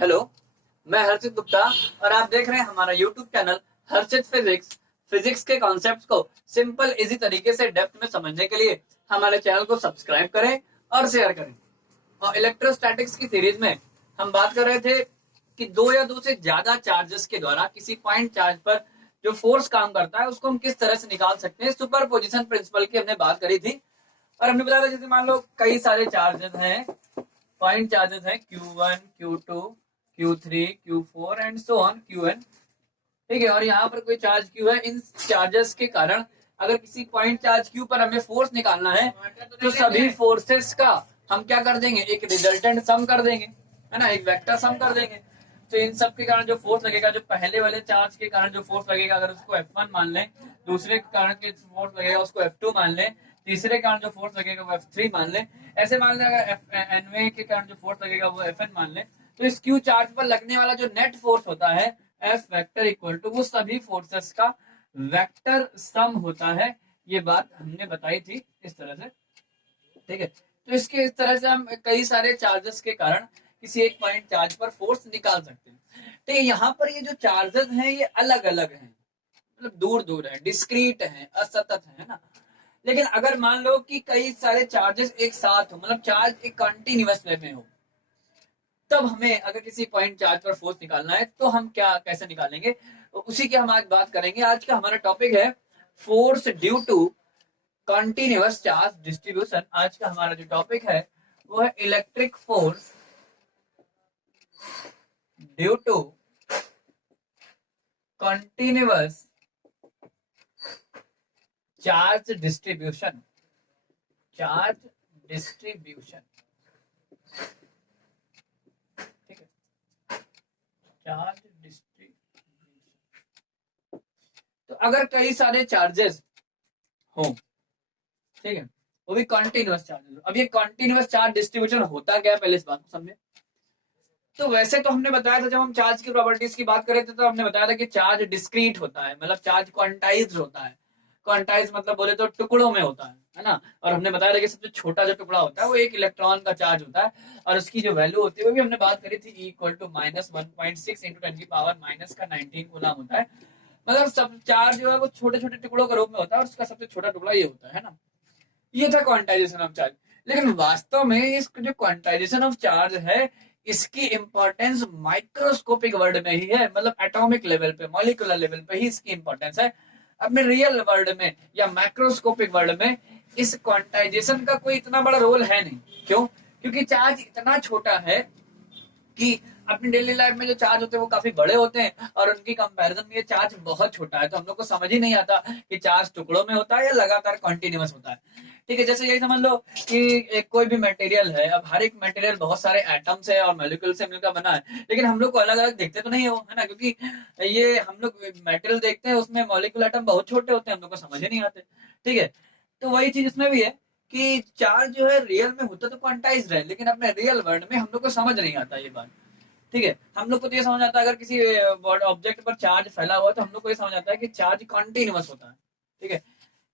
Hello, मैं हर्षित गुप्ता और आप देख रहे हैं हमारा यूट्यूब चैनल हर्षित फिजिक्स। फिजिक्स के कॉन्सेप्ट्स को सिंपल इजी तरीके से डेप्थ में समझने के लिए हमारे चैनल को सब्सक्राइब करें और शेयर करें। और इलेक्ट्रोस्टैटिक्स की सीरीज में हम बात कर रहे थे कि दो या दो से ज्यादा चार्जेस के द्वारा किसी पॉइंट चार्ज पर जो फोर्स काम करता है उसको हम किस तरह से निकाल सकते हैं। सुपरपोजिशन प्रिंसिपल की हमने बात करी थी और हमने बताया था जैसे मान लो कई सारे चार्जेस हैं, पॉइंट चार्जेस हैं Q1, Q2, Q3, Q4 and so on Qn। ठीक है, और यहाँ पर कोई चार्ज Q है। इन चार्जेस के कारण अगर किसी पॉइंट चार्ज Q पर हमें फोर्स निकालना है तो सभी फोर्सेस का हम क्या कर देंगे, एक रिजल्टेंट सम कर देंगे, है ना, एक वेक्टर सम कर देंगे। तो इन सब के कारण जो फोर्स लगेगा, जो पहले वाले चार्ज के कारण जो फोर्स लगेगा अगर उसको F1 मान लें, दूसरे के कारण के फोर्स लगेगा उसको F2 मान लें, तीसरे कारण जो फोर्स लगेगा वो F3 मान लें, ऐसे मान लें अगर एनवे के कारण जो फोर्स लगेगा वो Fn मान लें। तो इस Q चार्ज पर लगने वाला जो नेट फोर्स होता है F वेक्टर इक्वल टू वो सभी फोर्सेस का वेक्टर सम होता है। ये बात हमने बताई थी इस तरह से। ठीक है, तो इसके इस तरह से हम कई सारे चार्जेस के कारण किसी एक पॉइंट चार्ज पर फोर्स निकाल सकते हैं। ठीक है, यहाँ पर ये जो चार्जेस हैं ये अलग अलग हैं, मतलब दूर दूर है, डिस्क्रीट है, असतत है ना। लेकिन अगर मान लो कि कई सारे चार्जेस एक साथ हो, मतलब चार्ज एक कंटिन्यूअस वे में हो, तब हमें अगर किसी पॉइंट चार्ज पर फोर्स निकालना है तो हम क्या कैसे निकालेंगे, उसी की हम आज बात करेंगे। आज का हमारा टॉपिक है force due to continuous charge distribution. आज का हमारा जो टॉपिक है वो है electric force due to continuous charge distribution. Charge distribution, ठीक है, चार्ज डिस्ट्रीब्यूशन। तो अगर कई सारे चार्जेस हो, ठीक है, वो भी कंटिन्यूअस चार्जेस। अब ये कंटिन्यूअस चार्ज डिस्ट्रीब्यूशन होता क्या है, पहले इस बात को समझे। तो वैसे तो हमने बताया था, जब हम चार्ज की प्रॉपर्टीज की बात करें थे तो हमने बताया था कि चार्ज डिस्क्रीट होता है, मतलब चार्ज क्वांटाइज्ड होता है। क्वांटाइज मतलब बोले तो टुकड़ों में होता है ना। और हमने बताया था कि सबसे छोटा जो टुकड़ा होता है वो एक इलेक्ट्रॉन का चार्ज होता है और उसकी जो वैल्यू होती है वो भी हमने बात करी थी, इक्वल टू -1.6 इंटू 10⁻⁻⁻⁻⁻⁻⁻⁻⁻⁻⁻⁻⁻⁻⁻⁻⁻⁻⁻⁻⁻⁻⁻⁻⁻⁻⁻⁻⁻⁻⁻⁻⁻⁻⁻⁻⁻⁻⁻⁻⁻⁻⁻⁻⁻⁻⁻⁻⁻⁻⁻⁻⁻⁻⁻⁻⁻⁻⁻⁻⁻⁻⁻⁻⁻⁻⁻⁻⁻⁻⁻⁻⁻⁻⁻⁻⁻⁻⁻⁻⁻⁻⁻⁻⁻⁻⁻⁻⁻⁻⁻⁻⁻⁻⁻है ना। ये था क्वांटाइजेशन ऑफ चार्ज। लेकिन वास्तव में इस जो क्वांटाइजेशन ऑफ चार्ज है इसकी इंपॉर्टेंस माइक्रोस्कोपिक वर्ल्ड में ही है, मतलब एटॉमिक लेवल पे, मॉलिक्यूलर लेवल पे ही इसकी इंपॉर्टेंस है। अपने रियल वर्ल्ड में या माइक्रोस्कोपिक वर्ल्ड में इस क्वांटाइजेशन का कोई इतना बड़ा रोल है नहीं। क्यों? क्योंकि चार्ज इतना छोटा है कि अपनी डेली लाइफ में जो चार्ज होते हैं वो काफी बड़े होते हैं और उनकी कंपैरिजन में ये चार्ज बहुत छोटा है। तो हम लोग को समझ ही नहीं आता कि चार्ज टुकड़ों में होता है या लगातार कंटिन्यूअस होता है। ठीक है, जैसे यही समझ लो कि एक कोई भी मटेरियल है, अब हर एक मटेरियल बहुत सारे एटम्स है और मॉलिक्यूल से मिलकर बना है, लेकिन हम लोग को अलग अलग दिखते तो नहीं है वो, है ना, क्योंकि ये हम लोग मटेरियल देखते हैं उसमें मॉलिक्यूल एटम बहुत छोटे होते हैं, हम लोग को समझ ही नहीं आते। ठीक है, तो वही चीज इसमें भी है कि चार्ज जो है रियल में होता तो क्वांटाइज्ड है, लेकिन अपने रियल वर्ल्ड में हम लोग को समझ नहीं आता ये बात। ठीक है, हम लोग को तो ये समझ आता है अगर किसी ऑब्जेक्ट पर चार्ज फैला हुआ है तो हम लोग को ये समझ आता है कि चार्ज कंटिन्यूअस होता है। ठीक है,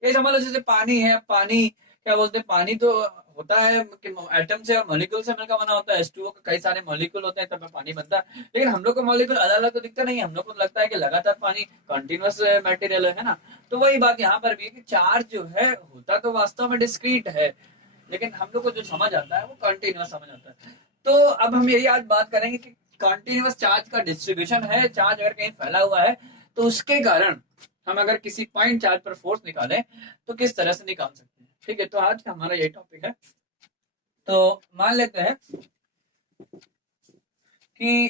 ये समझ लो जैसे पानी है, पानी क्या बोलते हैं, पानी तो होता है कि एटम से और मॉलिक्यूल से मिलकर बना होता है, H2O के कई सारे मॉलिक्यूल होते हैं तब पानी बनता है। लेकिन हम लोग को मॉलिक्यूल अलग अलग तो दिखते नहीं, हम लोग को लगता है कि लगातार पानी कंटिन्यूअस मटेरियल है ना। तो वही बात यहाँ पर भी है कि चार्ज जो है होता तो वास्तव में डिस्क्रीट है, लेकिन हम लोग को जो समझ आता है वो कंटिन्यूअस समझ आता है। तो अब हम यही आज बात करेंगे कि कंटिन्यूअस चार्ज का डिस्ट्रीब्यूशन है, चार्ज अगर कहीं फैला हुआ है तो उसके कारण हम अगर किसी पॉइंट चार्ज पर फोर्स निकालें तो किस तरह से निकाल सकते हैं। ठीक है, तो आज का हमारा यही टॉपिक है। तो मान लेते हैं कि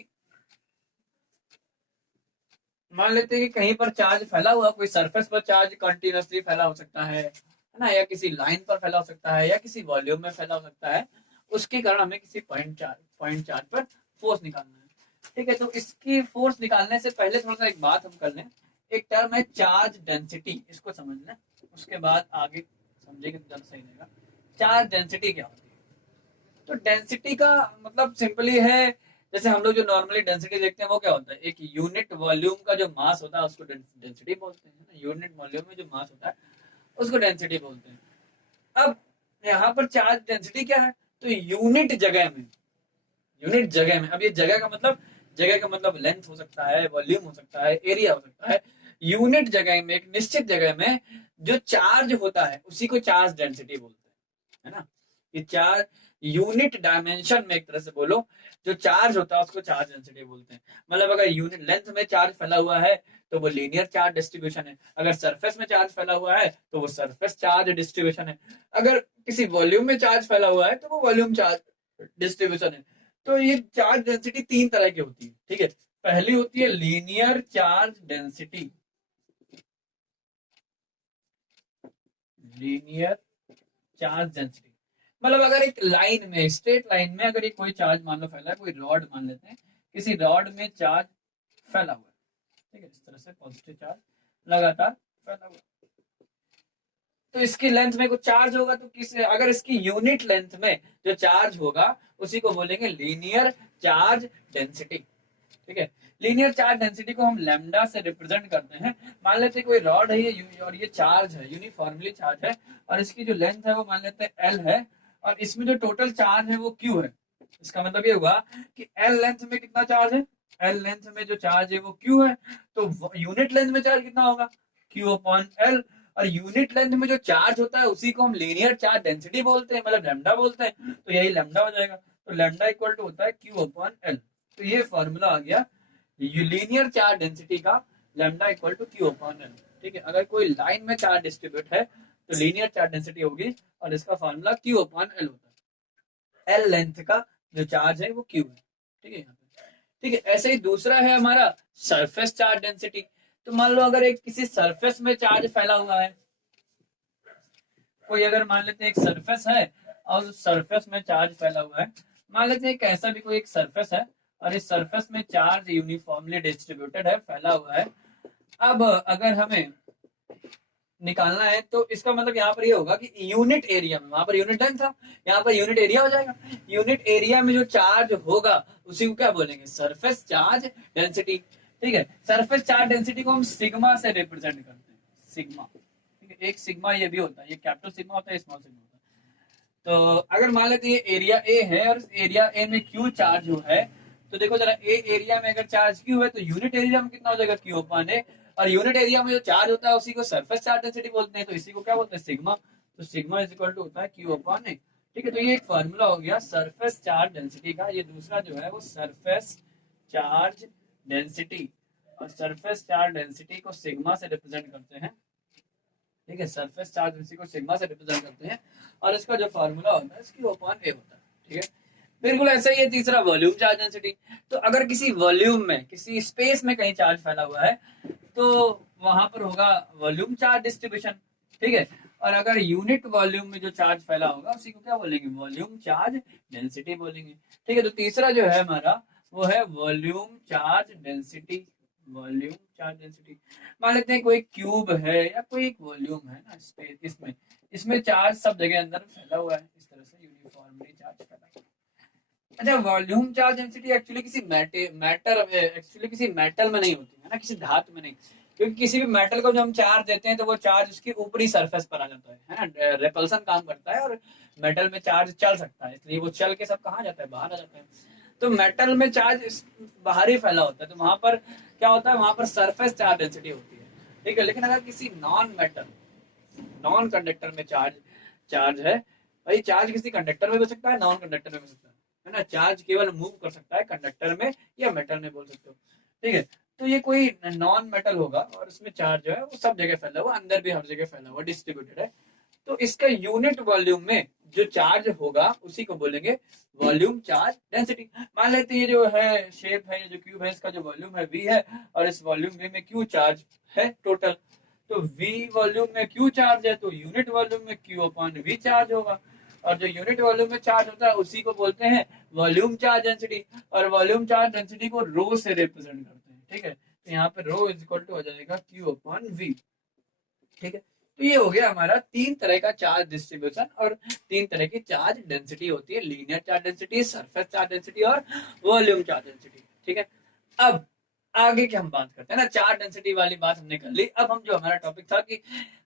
कहीं पर चार्ज फैला हुआ, कोई सरफेस पर चार्ज कंटिन्यूअसली फैला हो सकता है ना, या किसी लाइन पर फैला हो सकता है या किसी वॉल्यूम में फैला हो सकता है। उसके कारण हमें किसी पॉइंट चार्ज पर फोर्स निकालना है। ठीक है, तो इसकी फोर्स निकालने से पहले थोड़ा सा एक बात हम कर लें। एक टर्म है चार्ज डेंसिटी, इसको समझना, उसके बाद आगे समझेंगे तो ज्यादा सही रहेगा। चार्ज डेंसिटी क्या होती है? तो डेंसिटी का मतलब सिंपली है, जैसे हम लोग जो नॉर्मली डेंसिटी देखते हैं वो क्या होता है, एक यूनिट वॉल्यूम का जो मास होता है उसको डेंसिटी बोलते हैं ना। यूनिट वॉल्यूम में जो मास होता है उसको डेंसिटी बोलते हैं। अब यहाँ पर चार्ज डेंसिटी क्या है, तो यूनिट यूनिट जगह में। अब ये जगह का मतलब लेंथ हो सकता है, वॉल्यूम हो सकता है, एरिया हो सकता है। यूनिट जगह में, एक निश्चित जगह में जो चार्ज होता है उसी को चार्ज डेंसिटी बोलते हैं, है ना। ये चार्ज यूनिट डायमेंशन में एक तरह से बोलो, जो चार्ज होता है उसको चार्ज डेंसिटी बोलते हैं। मतलब अगर यूनिट लेंथ में चार्ज फैला हुआ है तो वो लीनियर चार्ज डिस्ट्रीब्यूशन है, अगर सरफेस में चार्ज फैला हुआ है तो वो सरफेस चार्ज डिस्ट्रीब्यूशन है, अगर किसी वॉल्यूम में चार्ज फैला हुआ है तो वो वॉल्यूम चार्ज डिस्ट्रीब्यूशन है। तो ये चार्ज डेंसिटी तीन तरह की होती है, ठीक है। पहली होती है linear charge density, linear charge density मतलब अगर एक लाइन में, स्ट्रेट लाइन में अगर ये कोई चार्ज मान लो फैला है, कोई रॉड मान लेते हैं, किसी रॉड में चार्ज फैला हुआ है, ठीक है, इस तरह से पॉजिटिव चार्ज लगातार फैला हुआ, तो इसकी लेंथ में कुछ चार्ज होगा, तो किस अगर इसकी यूनिट लेंथ में जो चार्ज होगा उसी को बोलेंगे लीनियर चार्ज डेंसिटी, ठीक है। लीनियर चार्ज डेंसिटी को हम लैम्डा से रिप्रेजेंट करते हैं। मान लेते हैं कोई रॉड है ये और ये चार्ज है, यूनिफॉर्मली चार्ज है, और इसकी जो लेंथ है वो मान लेते हैं एल है, और इसमें जो टोटल चार्ज है वो क्यू है। इसका मतलब ये हुआ कि एल लेंथ में कितना चार्ज है, एल लेंथ में जो चार्ज है वो क्यू है, तो यूनिट लेंथ में चार्ज कितना होगा, क्यू अपॉन एल, और यूनिट लेंथ में जो चार्ज होता है उसी को हम लीनियर चार्ज डेंसिटी बोलते हैं, मतलब लैम्डा बोलते हैं, तो यही लैम्डा हो जाएगा। तो लैम्डा इक्वल टू होता है क्यू अपॉन एल। तो ये फॉर्मूला आ गया लीनियर चार्ज डेंसिटी का, lambda equal to Q upon L, ठीक है। अगर कोई लाइन में चार्ज डिस्ट्रीब्यूट है तो लीनियर चार्ज डेंसिटी होगी, और इसका फॉर्मूला क्यू अपॉन एल होता है। एल लेंथ का जो चार्ज है वो क्यू है, ठीक है, ठीक है। ऐसे ही दूसरा है हमारा सरफेस चार्ज डेंसिटी। तो मान लो अगर एक किसी सरफेस में चार्ज फैला हुआ है, कोई अगर मान लेते हैं एक सरफेस है और उस सरफेस में चार्ज फैला हुआ है, मान लेते हैं कैसा भी कोई एक सरफेस है और इस सरफेस में चार्ज यूनिफॉर्मली डिस्ट्रीब्यूटेड है, फैला हुआ है। अब अगर हमें निकालना है तो इसका मतलब यहाँ पर ये होगा कि यूनिट एरिया में, वहां पर यूनिट लेंथ था, यहाँ पर यूनिट एरिया हो जाएगा। यूनिट एरिया में जो चार्ज होगा उसी को क्या बोलेंगे, सरफेस चार्ज डेंसिटी, ठीक है। सरफेस चार्ज डेंसिटी को हम सिग्मा से रिप्रेजेंट करते हैं, सिग्मा, ठीक है। एक सिग्मा ये भी होता है, ये कैपिटल सिग्मा होता है, स्मॉल सिग्मा होता है। तो अगर मान लेते ये एरिया ए है और एरिया ए में क्यू चार्ज जो है, तो देखो जरा ए एरिया में अगर चार्ज क्यू है तो यूनिट एरिया में कितना हो जाएगा, क्यू अपॉन ए, और यूनिट एरिया में जो चार्ज होता है उसी को सरफेस चार्ज डेंसिटी बोलते हैं, तो इसी को क्या बोलते हैं, सिग्मा। तो सिग्मा इज इक्वल टू होता है क्यू अपॉन ए, ठीक है। तो ये एक फार्मूला हो गया सरफेस चार्ज डेंसिटी का। ये दूसरा जो है वो सरफेस चार्ज डेंसिटी, और सरफेस चार्ज डेंसिटी को सिग्मा से रिप्रेजेंट करते हैं, ठीक है। सरफेस चार्ज डेंसिटी को सिग्मा से रिप्रेजेंट करते हैं, और इसका जो फार्मूला होता है क्यू अपॉन ए होता है, ठीक है। बिल्कुल ऐसा ही है तीसरा, वॉल्यूम चार्ज डेंसिटी। तो अगर किसी वॉल्यूम में, किसी स्पेस में कहीं चार्ज फैला हुआ है तो वहां पर होगा वॉल्यूम चार्ज डिस्ट्रीब्यूशन, ठीक है। और अगर यूनिट वॉल्यूम में जो चार्ज फैला होगा उसी को क्या बोलेंगे, वॉल्यूम चार्ज डेंसिटी बोलेंगे, ठीक है। तो तीसरा जो है हमारा वो है volume charge density, volume charge density. मान लेते हैं कोई क्यूब है या कोई एक वॉल्यूम है ना स्पेस, इसमें इसमें चार्ज सब जगह अंदर फैला हुआ है, इस तरह से यूनिफॉर्मली चार्ज फैला हुआ है। अच्छा, वॉल्यूम चार्ज डेंसिटी एक्चुअली किसी एक्चुअली किसी मेटल में नहीं होती है ना, किसी धातु में नहीं, क्योंकि किसी भी मेटल को जब हम चार्ज देते हैं तो वो चार्ज उसकी ऊपरी सरफेस पर आ जाता है ना, रिपल्सन काम करता है, और मेटल में चार्ज चल सकता है, इसलिए वो चल के सब कहाँ जाता है, बाहर आ जाता है। तो मेटल में चार्ज बाहर ही फैला होता है, तो वहां पर क्या होता है, वहां पर सरफेस चार्ज डेंसिटी होती है, ठीक है। लेकिन अगर किसी नॉन मेटल, नॉन कंडक्टर में चार्ज चार्ज है, भाई चार्ज किसी कंडक्टर में भी हो सकता है, नॉन कंडक्टर में भी हो सकता है ना, चार्ज केवल मूव कर सकता है कंडक्टर में या मेटल में, बोल सकते हो, ठीक है। तो ये कोई नॉन मेटल होगा और उसमें चार्ज जो है वो सब जगह फैला हुआ, अंदर भी हर जगह फैला हुआ, डिस्ट्रीब्यूटेड है। तो इसका यूनिट वॉल्यूम में जो चार्ज होगा उसी को बोलेंगे वॉल्यूम चार्ज डेंसिटी। मान लेते हैं ये जो है शेप है, ये जो क्यूब है, इसका जो वॉल्यूम है वी है, और इस वॉल्यूम वी में क्यू चार्ज है टोटल, तो वी वॉल्यूम में क्यू चार्ज है तो यूनिट वॉल्यूम में क्यू अपॉन वी चार्ज होगा, और जो यूनिट वॉल्यूम में चार्ज होता है उसी को बोलते हैं वॉल्यूम चार्ज डेंसिटी, और वॉल्यूम चार्ज डेंसिटी को रो से रिप्रेजेंट करते हैं, ठीक है। तो यहाँ पे रो इज इक्वल टू हो जाएगा क्यू अपॉन वी, ठीक है। तो ये हो गया हमारा तीन तरह का चार्ज डिस्ट्रीब्यूशन, और तीन तरह की चार्ज डेंसिटी होती है, linear charge density, surface charge density और वॉल्यूम चार्ज डेंसिटी, ठीक है। अब आगे की हम बात करते हैं ना, चार्ज डेंसिटी वाली बात हमने कर ली। अब हम जो हमारा टॉपिक था कि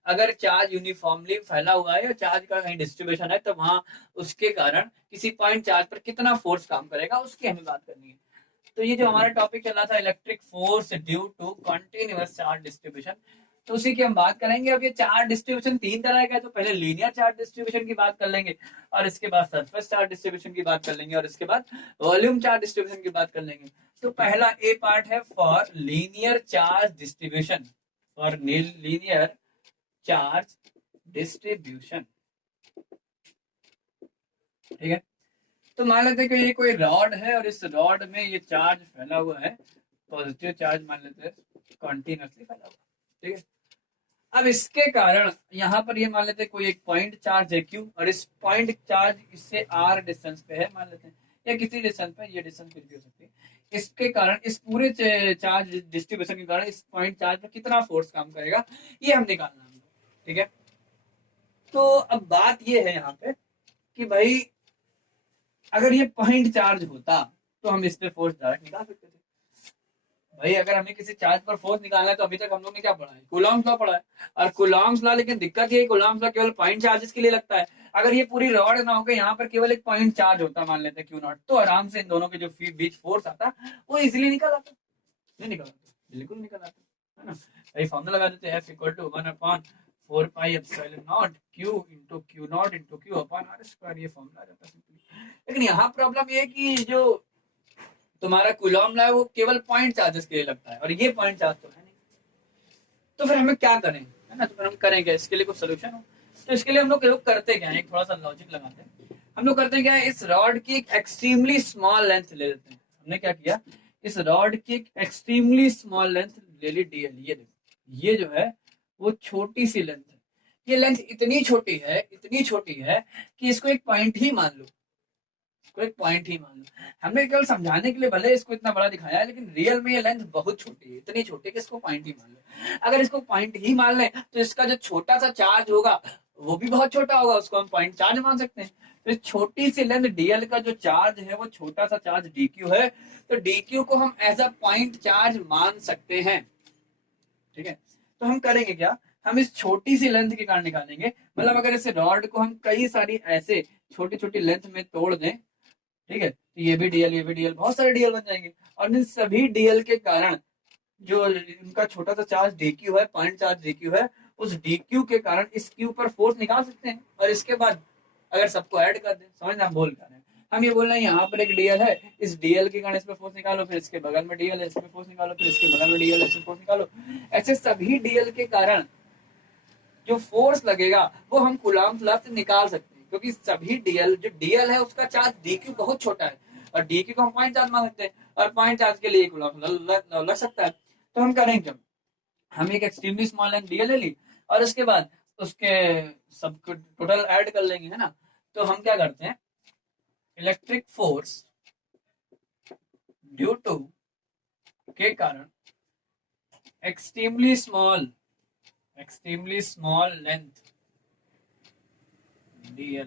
अगर चार्ज यूनिफॉर्मली फैला हुआ है या चार्ज का कहीं डिस्ट्रीब्यूशन है तो वहां उसके कारण किसी पॉइंट चार्ज पर कितना फोर्स काम करेगा उसकी हमें बात करनी है। तो ये जो हमारा टॉपिक चल रहा था electric force due to continuous charge distribution, तो उसी की हम बात करेंगे। अब ये चार्ज डिस्ट्रीब्यूशन तीन तरह का है, तो पहले लीनियर चार्ज डिस्ट्रीब्यूशन की बात कर लेंगे और इसके बाद सरफेस चार्ज डिस्ट्रीब्यूशन की बात कर लेंगे और इसके बाद वॉल्यूम चार्ज डिस्ट्रीब्यूशन की बात कर लेंगे। तो पहला ए पार्ट है for linear charge distribution, for linear charge distribution. ठीक है, तो मान लेते हैं कि ये कोई रॉड है और इस रॉड में ये चार्ज फैला हुआ है, पॉजिटिव चार्ज मान लेते हैं, कॉन्टिन्यूसली फैला हुआ। ठीक है, अब इसके कारण यहाँ पर ये मान लेते हैं कोई एक पॉइंट चार्ज है क्यू, और इस पॉइंट चार्ज इससे आर डिस्टेंस पे है मान लेते हैं, या किसी डिस्टेंस पे, ये डिस्टेंस कुछ भी हो सकती है। इसके कारण इस पूरे चार्ज डिस्ट्रीब्यूशन के कारण इस पॉइंट चार्ज पर कितना फोर्स काम करेगा ये हम निकालना है। ठीक है, तो अब बात ये है यहाँ पे कि भाई अगर ये पॉइंट चार्ज होता तो हम इस पे फोर्स डायरेक्ट निकाल सकते थे। भाई अगर हमें किसी चार्ज पर फोर्स निकालना है तो अभी तक हम लोग ने क्या पढ़ा है, कूलॉम्स लॉ पढ़ा है। और कूलॉम्स लॉ, लेकिन दिक्कत ये कूलॉम्स लॉ केवल पॉइंट चार्जेस के लिए लगता है। अगर ये पूरी रॉड ना होकर यहाँ पर केवल एक पॉइंट चार्ज होता मान लेते हैं क्यू नॉट, तो आराम से इन दोनों के जो बीच फोर्स आता वो इजिली निकल आता। नहीं निकल आता, बिल्कुल निकल आता है ना। भाई फॉर्मूला लगा देते हैं F = 1/4 pi epsilon not Q × Q not × Q/r², ये फॉर्मूला आ जाता है सिंपली। लेकिन यहाँ प्रॉब्लम ये है कि जो तुम्हारा कूलॉम लॉ है वो केवल पॉइंट चार्जेस के लिए लगता है और ये पॉइंट चार्ज तो है नहीं। तो फिर हमें क्या करें, है ना, तो फिर हम करेंगे इसके लिए कुछ सोल्यूशन हो। तो इसके लिए हम लोग करते क्या है, एक थोड़ा सा लॉजिक लगाते हैं। हम लोग करते हैं क्या है, इस रॉड की एक एक्सट्रीमली स्मॉल लेंथ ले लेते हैं। हमने क्या किया, इस रॉड की एक एक्सट्रीमली स्मॉल लेंथ ले ली DL। ये देखो, ये जो है वो छोटी सी लेंथ है। ये लेंथ इतनी छोटी है, इतनी छोटी है कि इसको एक पॉइंट ही मान लो, इसको एक पॉइंट ही मान लो। हमने केवल समझाने के लिए भले इसको इतना बड़ा दिखाया है, लेकिन रियल में ये लेंथ बहुत छोटी है, इतनी छोटी कि इसको पॉइंट ही मान लो। अगर इसको पॉइंट ही मान लें तो इसका जो छोटा सा चार्ज होगा वो भी बहुत छोटा होगा, उसको हम पॉइंट चार्ज मान सकते हैं। तो छोटी सी लेंथ DL का जो चार्ज है वो छोटा सा चार्ज DQ है, तो DQ को हम एज अ पॉइंट चार्ज मान सकते हैं। ठीक है, तो हम करेंगे क्या, हम इस छोटी सी लेंथ के कारण निकालेंगे। मतलब अगर इस रॉड को हम कई सारी ऐसे छोटी छोटी लेंथ में तोड़ दें, ठीक है, तो ये भी DL, ये भी DL, बहुत सारे DL बन जाएंगे। और इन सभी DL के कारण जो इनका छोटा सा चार्ज DQ है, पॉइंट चार्ज DQ है, उस DQ के कारण इस Q पर फोर्स निकाल सकते हैं। और इसके बाद अगर सबको ऐड कर दें, समझना हम बोल कर रहे हैं, हम ये बोल रहे हैं यहाँ पर एक DL है, इस DL के कारण इस पे फोर्स निकालो, फिर इसके बगल में DL है, इस पे फोर्स निकालो, फिर इसके बगल में DL है, इस पे फोर्स निकालो। ऐसे सभी DL के कारण जो फोर्स लगेगा वो हम कूलॉम्स लॉ से निकाल सकते हैं, क्योंकि सभी DL, जो DL है उसका चार्ज DQ बहुत छोटा है और DQ को हम पॉइंट चार्ज मान सकते हैं, और पॉइंट चार्ज के लिए कूलॉम्स लॉ लग सकता है। तो हम करेंगे, हम एक एक्सट्रीमली स्मॉल लेंथ DL ले ली और उसके बाद उसके सबको टोटल ऐड कर लेंगे, है ना। तो हम क्या करते हैं, इलेक्ट्रिक फोर्स ड्यू टू के कारण एक्सट्रीमली स्मॉल लेंथ DL,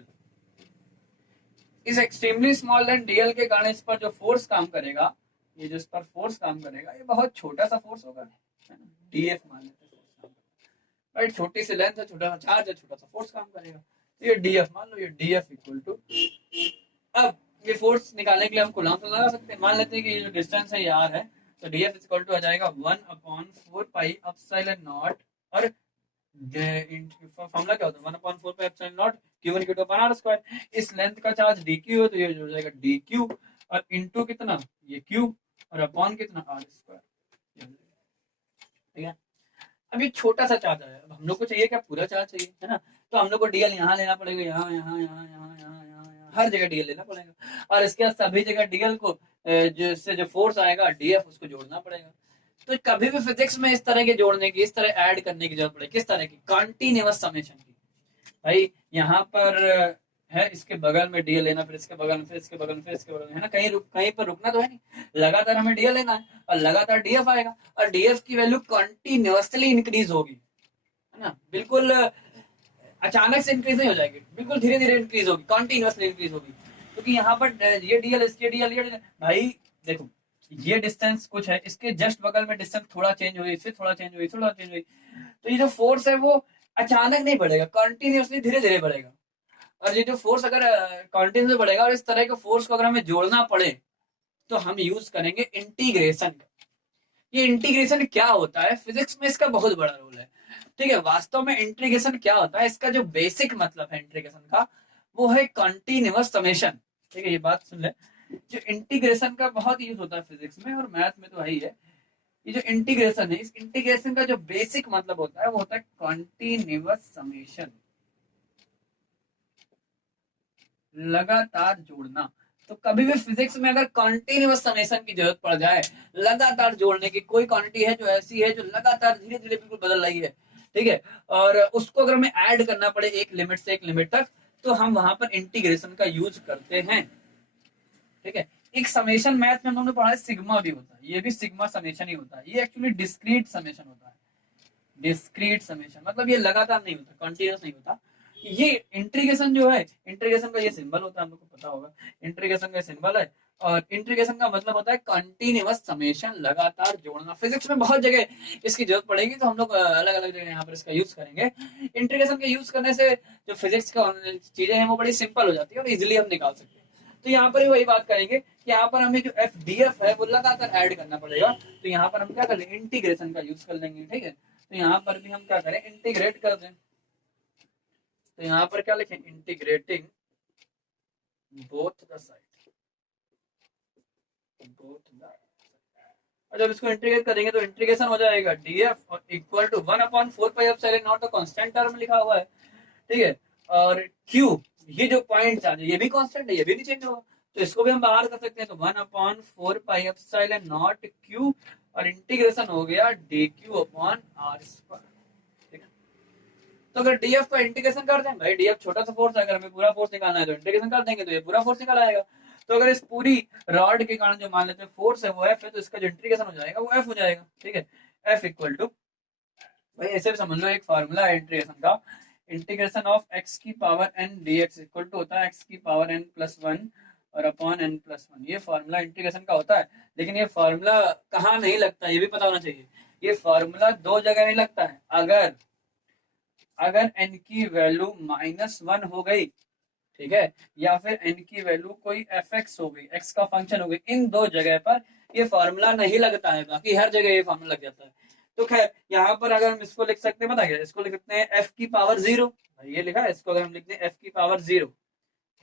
इस एक्सट्रीमली स्मॉल लेंथ DL के कारण इस पर जो फोर्स काम करेगा, ये जो इस पर फोर्स काम करेगा ये बहुत छोटा सा फोर्स होगा, DF मान लेते हैं। राइट, छोटी सी लेंथ है, छोटा सा चार्ज है, छोटा सा फोर्स काम करेगा, तो ये DF मान लो, ये DF = अब ये फोर्स निकालने के लिए हम कूलॉम्स लगा सकते हैं। मान लेते हैं कि ये जो डिस्टेंस है ये R है, तो DF = आ जाएगा 1/4 पाई एप्सिलॉन नॉट, और फॉर्मूला क्या होता है, 1/4 pi epsilon naught Q1 = r²। इस लेंथ का चार्ज DQ है, तो ये हो जाएगा DQ और इनटू कितना, ये Q, और अपॉन कितना, r²। ठीक है, अब ये छोटा सा चार्ज है, अब हम लोग को चाहिए क्या, पूरा चार्ज चाहिए, है ना। तो हम लोग को DL यहाँ लेना पड़ेगा, यहाँ यहाँ यहाँ यहाँ यहाँ यहाँ हर जगह DL लेना पड़ेगा, और इसके बाद सभी जगह DL को जिससे जो फोर्स आएगा DF उसको जोड़ना पड़ेगा। तो कभी भी फिजिक्स में इस तरह के जोड़ने की, इस तरह ऐड करने की जरूरत पड़ेगी, किस तरह की, कंटीन्यूअस समेशन की। भाई यहाँ पर है, इसके बगल में DL लेना, फिर इसके बगल में, फिर इसके बगल में, फिर इसके बगल में, है ना, कहीं पर रुकना तो है नहीं, लगातार हमें DL लेना है और लगातार DF आएगा, और DF की वैल्यू कंटिन्यूअसली इंक्रीज होगी, है ना, बिल्कुल अचानक से इंक्रीज नहीं हो जाएगी, बिल्कुल धीरे धीरे इंक्रीज होगी, कंटिन्यूअसली इंक्रीज होगी। क्योंकि यहाँ पर ये DL, इसके DL, ये DL। भाई देखो, ये डिस्टेंस कुछ है, इसके जस्ट बगल में डिस्टेंस थोड़ा चेंज हुई, इससे थोड़ा चेंज हुई, थोड़ा चेंज हुई, तो ये जो फोर्स है वो अचानक नहीं बढ़ेगा, कंटिन्यूअसली धीरे धीरे बढ़ेगा। और ये जो फोर्स अगर कंटिन्यूअसली बढ़ेगा और इस तरह के फोर्स को अगर हमें जोड़ना पड़े तो हम यूज करेंगे इंटीग्रेशन का। ये इंटीग्रेशन क्या होता है, फिजिक्स में इसका बहुत बड़ा रोल है। ठीक है, वास्तव में इंटीग्रेशन क्या होता है, इसका जो बेसिक मतलब है इंटीग्रेशन का वो है कंटिन्यूअस समेशन। ठीक है, ये बात सुन ले, जो इंटीग्रेशन का बहुत यूज होता है फिजिक्स में और मैथ में तो है ही है। ये जो इंटीग्रेशन है, इस इंटीग्रेशन का जो बेसिक मतलब होता है वो होता है कंटिन्यूअस समेशन, लगातार जोड़ना। तो कभी भी फिजिक्स में अगर कंटिन्यूअस समेशन की जरूरत पड़ जाए, लगातार जोड़ने की, कोई क्वांटिटी है जो ऐसी है जो लगातार धीरे धीरे बिल्कुल बदल रही है, ठीक है, और उसको अगर हमें ऐड करना पड़े एक लिमिट से एक लिमिट तक, तो हम वहां पर इंटीग्रेशन का यूज करते हैं। ठीक है, एक समेशन मैथ में हम लोगों ने पढ़ा है सिग्मा भी होता है, ये भी सिग्मा समेशन ही होता है। ये एक्चुअली डिस्क्रीट समेशन होता है। डिस्क्रीट समेशन मतलब ये लगातार नहीं होता, कंटिन्यूअस नहीं होता। ये इंटीग्रेशन जो है, इंटीग्रेशन का ये सिंबल होता है, हम लोग को पता होगा इंटीग्रेशन का सिंबल है। और इंटीग्रेशन का मतलब होता है कंटिन्यूअस समेशन, लगातार जोड़ना। फिजिक्स में बहुत जगह इसकी जरूरत पड़ेगी, तो हम लोग अलग अलग जगह यहाँ पर इसका यूज करेंगे। इंटीग्रेशन के यूज करने से जो फिजिक्स का चीजें हैं वो बड़ी सिंपल हो जाती है और इजिली हम निकाल सकते हैं। तो यहाँ पर भी वही बात करेंगे कि यहाँ पर हमें जो एफ डी एफ है वो लगातार ऐड करना पड़ेगा। तो यहाँ पर हम क्या कर लेंगे, इंटीग्रेशन का यूज कर लेंगे। ठीक है, तो यहाँ पर भी हम क्या करें, इंटीग्रेट कर दें। तो यहाँ पर क्या लिखें, integrating both the side, both the. और जब इसको इंटीग्रेट करेंगे तो इंटीग्रेशन हो जाएगा df और equal to 1/4 pi naught, constant term लिखा हुआ है। ठीक है, और q, ये जो पॉइंट चार्ज है ये भी कांस्टेंट है, ये भी नहीं चेंज होगा, तो इसको भी हम बाहर कर सकते हैं। तो 1/4 पाई नॉट q और इंटीग्रेशन हो गया dq अपॉन r स्क्वायर। ठीक है, तो अगर df का इंटीग्रेशन कर दें, भाई df छोटा सा फोर्स है, अगर हमें पूरा फोर्स निकालना है तो इंटीग्रेशन कर देंगे तो ये पूरा फोर्स निकल आएगा। तो अगर इस पूरी रॉड के कारण जो मान लेते हैं फोर्स है वो एफ है, तो इसका जो इंटीग्रेशन हो जाएगा वो एफ हो जाएगा। ठीक है, एफ इक्वल टू, भाई ऐसे भी समझ लो एक फार्मूला है इंटीग्रेशन का, इंटीग्रेशन ऑफ एक्स की power N D X equal to होता है एक्स की पावर एन प्लस वन और अपॉन एन प्लस वन। ये फार्मूला इंटीग्रेशन का होता है। लेकिन ये फार्मूला कहाँ नहीं लगता ये भी पता होना चाहिए। ये फार्मूला दो जगह नहीं लगता है। अगर n की वैल्यू -1 हो गई, ठीक है, या फिर n की वैल्यू कोई fx हो गई, x का फंक्शन हो गई, इन दो जगह पर ये फार्मूला नहीं लगता है, बाकी हर जगह ये फार्मूला लग जाता है। तो खैर यहाँ पर अगर हम इसको लिख सकते हैं, पता क्या, इसको लिख सकते हैं f की पावर 0, ये लिखा है, इसको अगर हम लिखते हैं f की पावर 0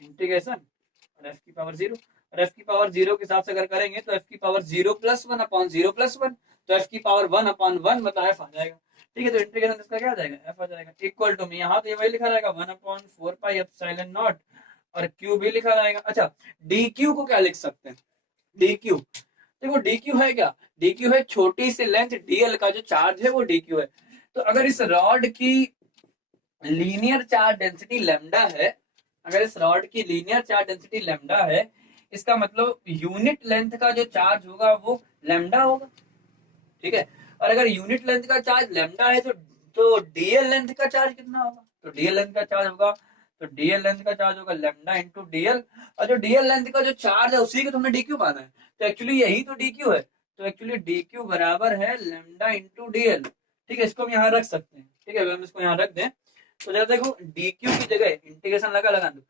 इंटीग्रेशन और f की पावर 0, और f की पावर 0 के हिसाब से अगर करेंगे तो f की पावर 0 + 1 अपॉन 0 + 1, तो f की पावर 1 अपॉन 1 मतलब f आ जाएगा। ठीक है, तो इंटीग्रेशन इसका क्या आ जाएगा, f आ जाएगा इक्वल टू में, यहाँ तो ये वही लिखा रहेगा 1/4 पाई एप्सिलॉन नॉट और q भी लिखा रहेगा। अच्छा, dq को क्या लिख सकते हैं, dq, देखो dq है क्या, dq है छोटी सी लेंथ dl का जो चार्ज है वो dq है। तो अगर इस रॉड की लीनियर चार्ज डेंसिटी लैम्डा है, अगर इस रॉड की लीनियर चार्ज डेंसिटी लैम्डा है, इसका मतलब यूनिट लेंथ का जो चार्ज होगा वो लैम्डा होगा। ठीक है, और अगर यूनिट लेंथ का चार्ज लैम्डा है तो डीएल लेंथ का चार्ज कितना होगा, तो डीएल लेंथ का चार्ज होगा, तो डीएल लेंथ का चार्ज होगा लैम्डा इंटू डीएल, और जो डीएल लेंथ का जो चार्ज है उसी को तुमने डीक्यू माना है, तो एक्चुअली यही तो डीक्यू है। तो एक्चुअली डीक्यू बराबर है लैम्डा इंटू डीएल। ठीक है, इसको हम यहाँ रख सकते हैं। ठीक है, हम इसको यहाँ रख दें, तो जब देखो dq की जगह इंटीग्रेशन लगा दो,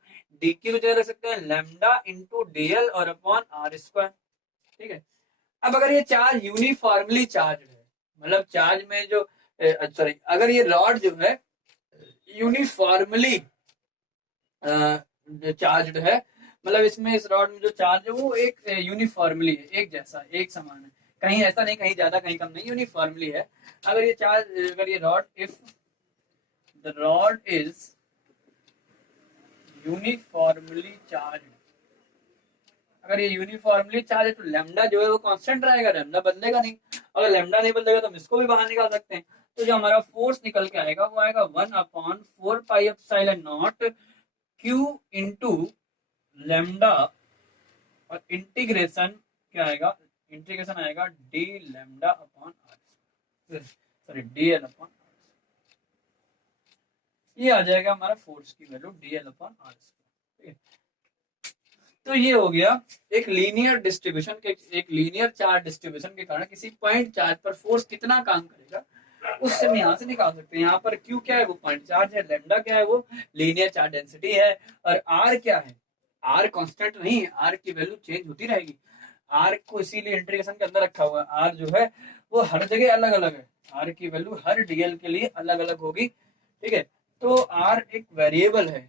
dq की जगह रख सकते हैं लैम्डा इंटू डीएल और अपॉन आर स्क्वायर। ठीक है, अब अगर ये चार्ज यूनिफॉर्मली चार्ज है, मतलब चार्ज में जो सॉरी, अगर ये रॉड जो है यूनिफॉर्मली चार्ज है, मतलब इसमें इस रॉड में जो चार्ज है वो एक यूनिफॉर्मली है, एक जैसा, एक समान है, कहीं ऐसा नहीं कहीं ज्यादा कहीं कम नहीं, यूनिफॉर्मली है। अगर ये चार्ज, अगर ये rod, if the rod is uniformly charge, अगर ये यूनिफॉर्मली चार्ज है तो लैम्डा जो है वो कांस्टेंट रहेगा, लैम्डा बदलेगा नहीं। अगर लैम्डा नहीं बदलेगा तो हम इसको भी बाहर निकाल सकते हैं। तो जो हमारा फोर्स निकल के आएगा वो आएगा 1/4 pi epsilon not q into lambda, और इंटीग्रेशन क्या आएगा, इंटीग्रेशन आएगा d lambda upon r, sorry dl upon r, ये आ जाएगा हमारा फोर्स की वैल्यू dl अपॉन r। ठीक है, तो ये हो गया एक लीनियर डिस्ट्रीब्यूशन के, एक लीनियर चार्ज डिस्ट्रीब्यूशन के कारण किसी पॉइंट चार्ज पर फोर्स कितना काम करेगा उससे हम यहाँ से निकाल सकते हैं। यहाँ पर क्यू क्या है, वो पॉइंट चार्ज है, लेमडा क्या है, वो लीनियर चार्ज डेंसिटी है, और आर क्या है, आर कांस्टेंट नहीं है, आर की वैल्यू चेंज होती रहेगी। आर को इसीलिए इंटीग्रेशन के अंदर रखा हुआ है, आर जो है वो हर जगह अलग अलग है, आर की वैल्यू हर डीएल के लिए अलग अलग होगी, ठीक है। तो आर एक वेरिएबल है,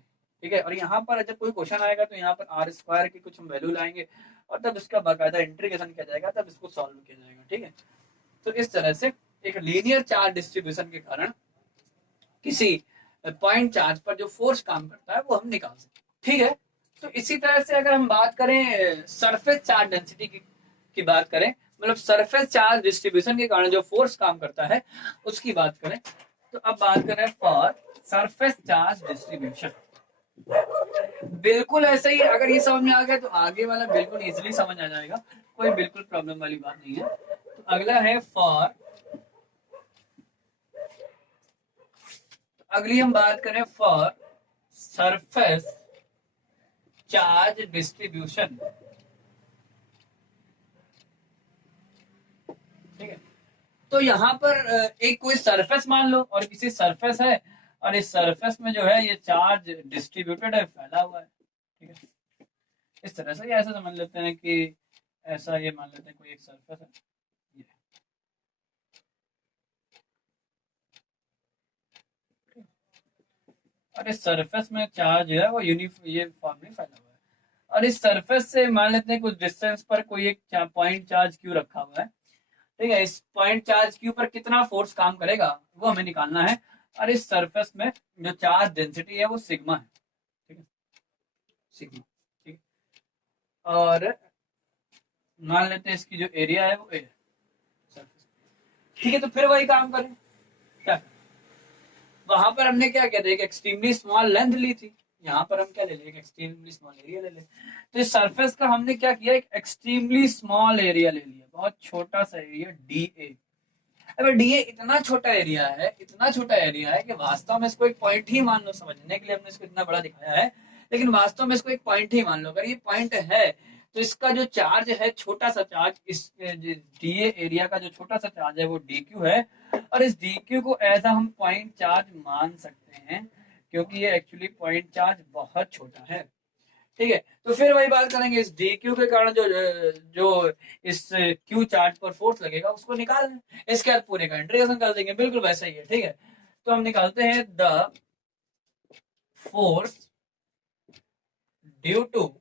ठीक है। और यहाँ पर जब कोई क्वेश्चन आएगा तो यहाँ पर आर स्क्वायर की कुछ हम वैल्यू लाएंगे और तब इसका बाकायदा इंटीग्रेशन किया जाएगा, तब इसको सॉल्व किया जाएगा, ठीक है। तो इस तरह से एक लीनियर चार्ज डिस्ट्रीब्यूशन के कारण किसी पॉइंट चार्ज पर जो फोर्स काम करता है वो हम निकाल सकते हैं, ठीक है। तो इसी तरह से अगर हम बात करें सरफेस चार्ज डेंसिटी की बात करें, मतलब सरफेस चार्ज डिस्ट्रीब्यूशन के कारण जो फोर्स काम करता है उसकी बात करें, तो अब बात करें फॉर सरफेस चार्ज डिस्ट्रीब्यूशन। बिल्कुल ऐसे ही, अगर ये समझ में आ गया तो आगे वाला बिल्कुल इजीली समझ आ जाएगा, कोई बिल्कुल प्रॉब्लम वाली बात नहीं है। तो अगला है फॉर, अगली हम बात करें फॉर सरफेस चार्ज डिस्ट्रीब्यूशन, ठीक है। तो यहाँ पर एक कोई सरफेस मान लो और किसी सरफेस है और इस सरफेस में जो है ये चार्ज डिस्ट्रीब्यूटेड है, फैला हुआ है, ठीक है। इस तरह से ऐसा समझ लेते हैं कि ऐसा ये मान लेते हैं कोई एक सरफेस है, ये और इस सरफेस में चार्ज है वो ये फॉर्म में फैला हुआ है, और इस सरफेस से मान लेते हैं कुछ डिस्टेंस पर कोई एक पॉइंट चार्ज क्यू रखा हुआ है, ठीक है। इस पॉइंट चार्ज क्यू पर कितना फोर्स काम करेगा वो हमें निकालना है, और इस सरफेस में जो चार्ज डेंसिटी है वो सिग्मा है, ठीक है, सिग्मा, ठीक है। और मान लेते हैं इसकी जो एरिया है वो ए है, ठीक है। तो फिर वही काम करें, क्या वहां पर हमने क्या किया था, एक एक्सट्रीमली स्मॉल लेंथ ली थी, यहाँ पर हम क्या ले लें, एक्सट्रीमली स्मॉल एरिया ले लें। तो इस सरफेस का हमने क्या किया, एक एक्सट्रीमली स्मॉल एरिया ले लिया, बहुत छोटा सा एरिया डी ए। अब डी ए इतना छोटा एरिया है, इतना छोटा एरिया है कि वास्तव में इसको एक पॉइंट ही मान लो, समझने के लिए हमने इसको इतना बड़ा दिखाया है, लेकिन वास्तव में इसको एक पॉइंट ही मान लो। अगर ये पॉइंट है तो इसका जो चार्ज है, छोटा सा चार्ज, इस डी ए एरिया का जो छोटा सा चार्ज है वो डी क्यू है, और इस डी क्यू को एज हम पॉइंट चार्ज मान सकते हैं क्योंकि ये एक्चुअली पॉइंट चार्ज बहुत छोटा है, ठीक है। तो फिर वही बात करेंगे, इस डी क्यू के कारण जो जो इस क्यू चार्ज पर फोर्स लगेगा उसको निकाल दें, इसके बाद पूरे का इंटीग्रेशन कर देंगे, बिल्कुल वैसा ही है, ठीक है। तो हम निकालते हैं the force due to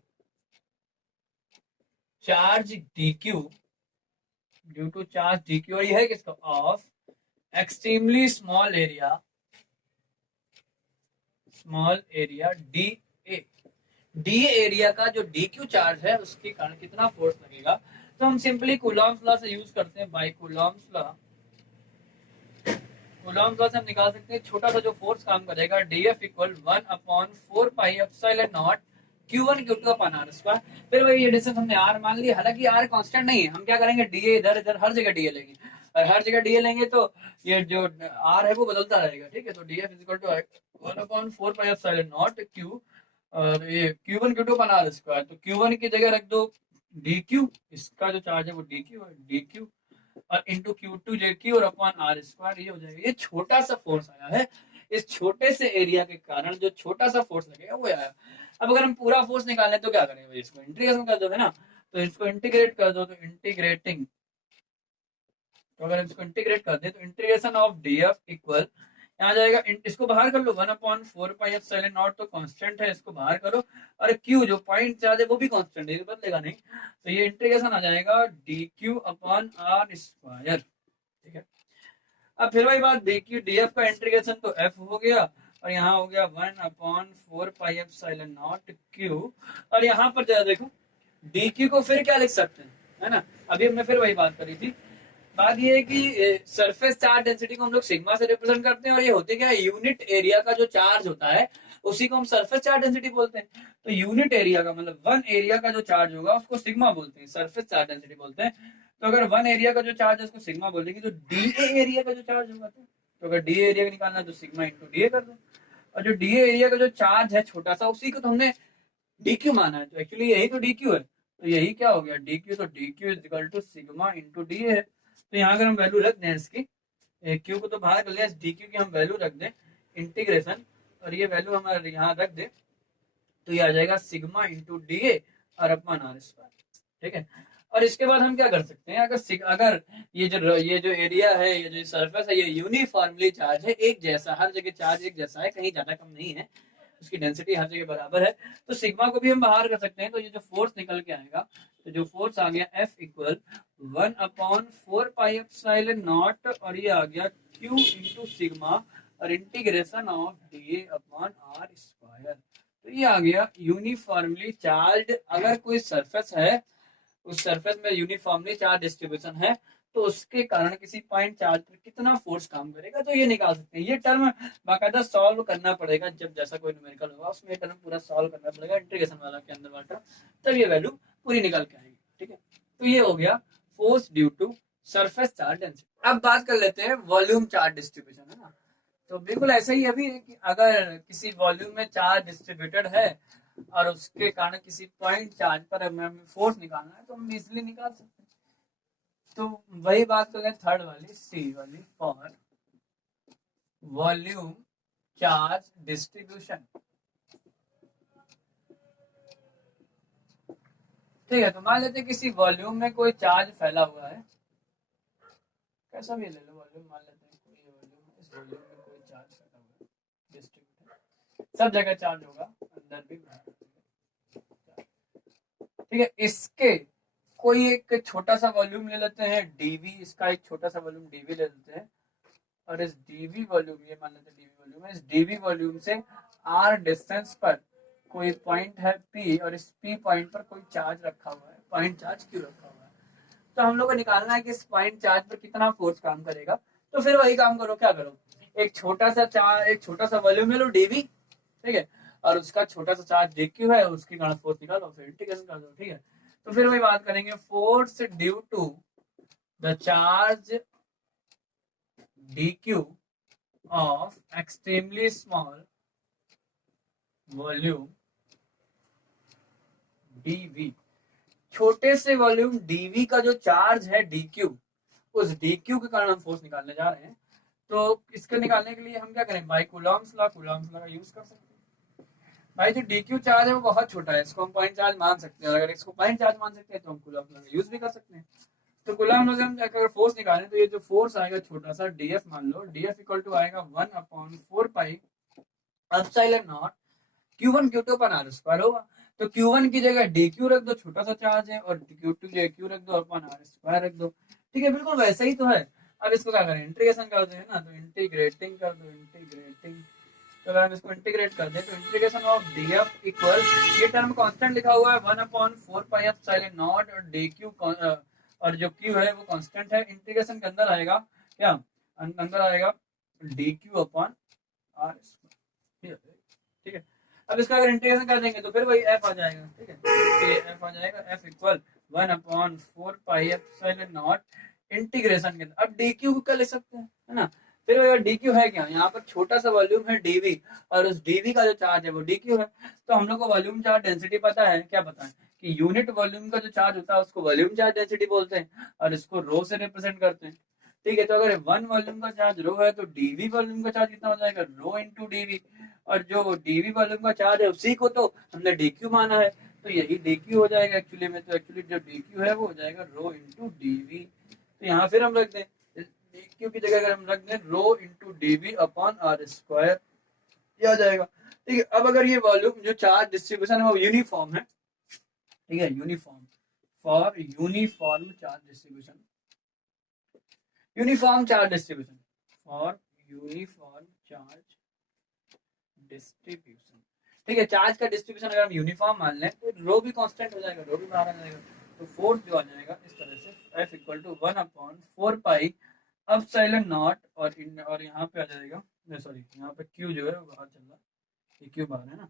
charge D Q, due to charge D Q, और ये है किसका, of extremely small area D A. D area का जो डी क्यू चार्ज है उसके कारण कितना फोर्स लगेगा, तो हम सिंपली कूलॉम्स लॉ से यूज करते हैं, बाय कूलॉम्स लॉ से हम निकाल सकते हैं छोटा सा जो फोर्स काम करेगा, DF equal 1/4 pi epsilon naught Q1 Q2 upon R square. फिर वही ये डिस्टेंस हमने आर मान लिया, हालांकि आर कांस्टेंट नहीं है, हम क्या करेंगे, डीए इधर इधर हर जगह डीए लेंगे, और हर जगह डीए लेंगे तो ये जो आर है वो बदलता रहेगा, ठीक है। तो DF equal to 1/4 pi epsilon naught Q, और ये Q1 Q2 upon R square, तो Q1 की जगह रख दो डी क्यू, इसका जो चार्ज है वो डी क्यू है, डी क्यू और इंटू Q2 जे क्यू और अपॉन आर स्क्वायर, ये हो जाएगा। ये छोटा सा फोर्स आया है, इस छोटे से एरिया के कारण जो छोटा सा फोर्स लगेगा वो आया। अब अगर हम पूरा फोर्स निकालें तो क्या करेंगे, इसको इंटीग्रेशन कर दो, है ना। तो इसको इंटीग्रेट कर दो, तो इंटीग्रेटिंग, तो अगर इसको इंटीग्रेट कर दे तो इंटीग्रेशन ऑफ डीएफ इक्वल, यहाँ जाएगा, इसको बाहर कर लो, 1/4 पाई एप्सिलॉन नॉट तो कांस्टेंट है, इसको बाहर करो, और क्यू जो पॉइंट चार्ज है वो भी कांस्टेंट है, ये बदलेगा नहीं, तो ये इंटीग्रेशन आ जाएगा D Q upon R square, ठीक है। अब फिर वही बात, डी क्यू डीएफ का इंटीग्रेशन तो एफ हो गया, और यहाँ हो गया 1/4 पाई एप्सिलॉन नॉट क्यू, और यहाँ पर जरा देखो डी क्यू को फिर क्या लिख सकते हैं, है ना। अभी हमने फिर वही बात करी थी, बात ये है कि सरफेस चार्ज डेंसिटी को हम लोग सिग्मा से रिप्रेजेंट करते हैं, और ये होती क्या है, यूनिट एरिया का जो चार्ज होता है उसी को हम सरफेस चार्ज डेंसिटी बोलते हैं। तो यूनिट एरिया का मतलब वन एरिया का जो चार्ज होगा उसको सिग्मा बोलते हैं, सरफेस चार्ज डेंसिटी बोलते हैं। तो अगर वन एरिया का जो चार्ज है उसको सिग्मा बोलेंगे, तो डी एरिया का जो चार्ज होगा, तो अगर डी एरिया निकालना है तो सिग्मा इंटू डी कर दो, और जो डी एरिया का जो चार्ज है छोटा सा उसी को तो हमने डी क्यू माना है, तो एक्चुअली यही तो डी क्यू है, तो यही क्या हो गया डी क्यू, तो D Q is equal to sigma into D है। तो यहाँ अगर हम वैल्यू रख दें इसकी, क्यू को तो बाहर कर लिया, डी क्यू की हम वैल्यू रख दें इंटीग्रेशन, और ये वैल्यू हमारे यहाँ रख दे, तो ये आ जाएगा सिग्मा इंटू डी ए और अपॉन आर स्क्वायर, ठीक है। और इसके बाद हम क्या कर सकते हैं, अगर ये जो एरिया है, ये जो सरफेस है, ये यूनिफॉर्मली चार्ज है, एक जैसा, हर जगह चार्ज एक जैसा है, कहीं ज्यादा कम नहीं है, उसकी डेंसिटी हर जगह बराबर है, तो सिग्मा को भी हम बाहर कर सकते हैं। तो ये जो फोर्स निकल के आएगा, तो जो फोर्स आ गया F इक्वल 1/4πε0, और ये आ गया Q इंटू सिग्मा और integration of D upon R square. तो ये आ गया यूनिफॉर्मली चार्ज, अगर कोई सरफेस है, उस सरफेस में यूनिफॉर्मली चार्ज डिस्ट्रीब्यूशन है, तो उसके कारण किसी पॉइंट चार्ज पर कितना फोर्स काम करेगा, तो ये निकाल सकते हैं। ये टर्म बाकायदा सॉल्व करना पड़ेगा, जब जैसा कोई न्यूमेरिकल होगा उसमें टर्म पूरा सॉल्व करना पड़ेगा, इंटीग्रेशन वाला के अंदर वाला टर्म, तब ये वैल्यू पूरी निकल के आएगी, ठीक है। तो ये हो गया force due to surface charge density. अब बात कर लेते हैं वॉल्यूम चार्ज डिस्ट्रीब्यूशन, है ना। तो बिल्कुल ऐसा ही अभी है कि अगर किसी वॉल्यूम में चार्ज डिस्ट्रीब्यूटेड है और उसके कारण किसी पॉइंट चार्ज पर हमें फोर्स निकालना है, तो हम इजिली निकाल सकते हैं। तो वही बात कर रहे हैं थर्ड वाली, सी वाली, फॉर वॉल्यूम चार्ज डिस्ट्रीब्यूशन, ठीक है। तो मान लेते हैं किसी वॉल्यूम में कोई चार्ज फैला हुआ है, कैसा भी ले लो वॉल्यूम, मान लेते हैं कोई वॉल्यूम, इस वॉल्यूम में कोई चार्ज फैला हुआ है, डिस्ट्रीब्यूटेड, सब जगह चार्ज होगा, अंदर भी बाहर, ठीक है। इसके कोई एक छोटा सा वॉल्यूम ले लेते हैं डीवी, इसका एक छोटा सा वॉल्यूम डीवी ले लेते हैं, और इस डीवी वॉल्यूम, ये मान लेते हैं डीवी वॉल्यूम है, इस डीवी वॉल्यूम से आर डिस्टेंस पर कोई पॉइंट है पी, और इस पी पॉइंट पर कोई चार्ज रखा हुआ है, पॉइंट चार्ज क्यू रखा हुआ है। तो हम लोग को निकालना है कि इस पॉइंट चार्ज पर कितना फोर्स काम करेगा। तो फिर वही काम करो, क्या करो, एक छोटा सा वॉल्यूम ले लो डीवी, ठीक है, और उसका छोटा सा चार्ज डीक्यू है, उसकी गणना फोर्स निकालो, फिर इंटीग्रेशन कर दो, ठीक है। तो फिर वही बात करेंगे, force due to the charge dq of extremely small volume dv, छोटे से वॉल्यूम dv का जो चार्ज है dq, उस dq के कारण हम फोर्स निकालने जा रहे हैं। तो इसको निकालने के लिए हम क्या करें, भाई कूलॉम्स लॉ का यूज कर सकते हैं। भाई जो dq चार्ज है वो बहुत छोटा है, इसको हम पॉइंट चार्ज मान सकते हैं, अगर इसको पॉइंट चार्ज मान सकते हैं तो हम कूलॉम्स लॉ का यूज भी कर सकते हैं। तो कूलॉम लॉ से हम अगर फोर्स निकालें, तो ये जो फोर्स आएगा छोटा सा df, मान लो df इक्वल टू आएगा 1/4πε0 q1 q2 पर r स्क्वायर होगा। तो q1 की जगह dq रख दो, छोटा सा चार्ज है, और q2 की जगह q रख दो, अपॉन r स्क्वायर रख दो, ठीक है। बिल्कुल वैसा ही तो है। अब इसको क्या करें, इंटीग्रेशन कर दें ना, तो इंटीग्रेटिंग कर दो, इंटीग्रेटिंग, तो अगर हम इसको इंटीग्रेट कर दें, तो इंटीग्रेशन ऑफ df इक्वल, ये टर्म कांस्टेंट लिखा हुआ है 1/4πε0, और dq और जो q है वो कांस्टेंट है, इंटीग्रेशन के अंदर आएगा क्या, अंदर आएगा dq अपॉन r, ठीक है। अब इसका अगर इंटीग्रेशन कर देंगे तो फिर वही f आ जाएगा, ठीक है। तो ये f आ जाएगा, f इक्वल 1/4πε0 इंटीग्रेशन के अंदर। अब dq को क्या लिख सकते हैं, है ना। फिर अगर dq है क्या, यहाँ पर छोटा सा वॉल्यूम है dv, और उस dv का जो चार्ज है वो dq है। तो हम लोग को वॉल्यूम चार्ज डेंसिटी पता है, क्या पता है कि यूनिट वॉल्यूम का जो चार्ज होता है उसको वॉल्यूम चार्ज डेंसिटी बोलते हैं, और इसको रो से रिप्रेजेंट करते हैं, ठीक है। तो अगर 1 वॉल्यूम का चार्ज रो है, तो dv वॉल्यूम का चार्ज कितना हो जाएगा, रो इंटू dv, और जो dv वॉल्यूम का चार्ज है उसी को तो हमने dq माना है, तो यही dq हो जाएगा एक्चुअली में। तो एक्चुअली जो dq है वो हो जाएगा रो इंटू dv। तो यहाँ फिर हम रख दें dq की जगह, अगर हम रख दें rho into dv upon r square, ये आ जाएगा, ठीक है। अब अगर ये वॉल्यूम जो चार्ज डिस्ट्रीब्यूशन है वो यूनिफॉर्म है, ठीक है, uniform, for uniform charge distribution, uniform charge distribution, for uniform charge distribution, ठीक है। चार्ज का डिस्ट्रीब्यूशन अगर हम यूनिफॉर्म मान लें, तो रो भी कांस्टेंट हो जाएगा, रो भी बाहर आ जाएगा, तो फोर्स जो आ जाएगा इस तरह से, F इक्वल टू 1/4πε0, और यहाँ पे आ जाएगा, सॉरी यहाँ पे Q जो है बाहर चल रहा है, ये Q बाहर है ना,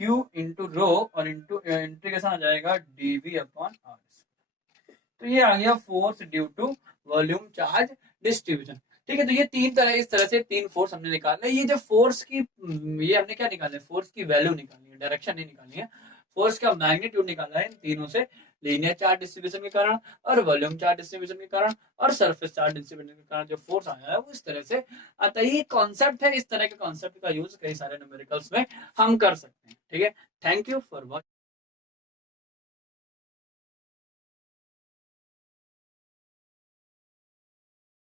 Q इंटू रो, और इंटू इंटीग्रेशन आ जाएगा dv अपॉन r। तो ये आ गया force due to volume charge distribution, ठीक है। तो ये इस तरह से तीन फोर्स हमने निकाले। ये जो फोर्स की, ये हमने क्या निकाला है, फोर्स की वैल्यू निकालनी है, डायरेक्शन नहीं निकालनी है। फोर्स का मैग्नीट्यूड निकाला है इन तीनों से, लीनियर चार्ज डिस्ट्रीब्यूशन के कारण और वॉल्यूम चार्ज डिस्ट्रीब्यूशन के कारण और सरफेस चार्ज डिस्ट्रीब्यूशन के कारण जो फोर्स आया है वो इस तरह से आता ही कॉन्सेप्ट है। इस तरह के कॉन्सेप्ट का यूज कई सारे न्यूमेरिकल्स में हम कर सकते हैं। ठीक है, थैंक यू फॉर वॉचिंग।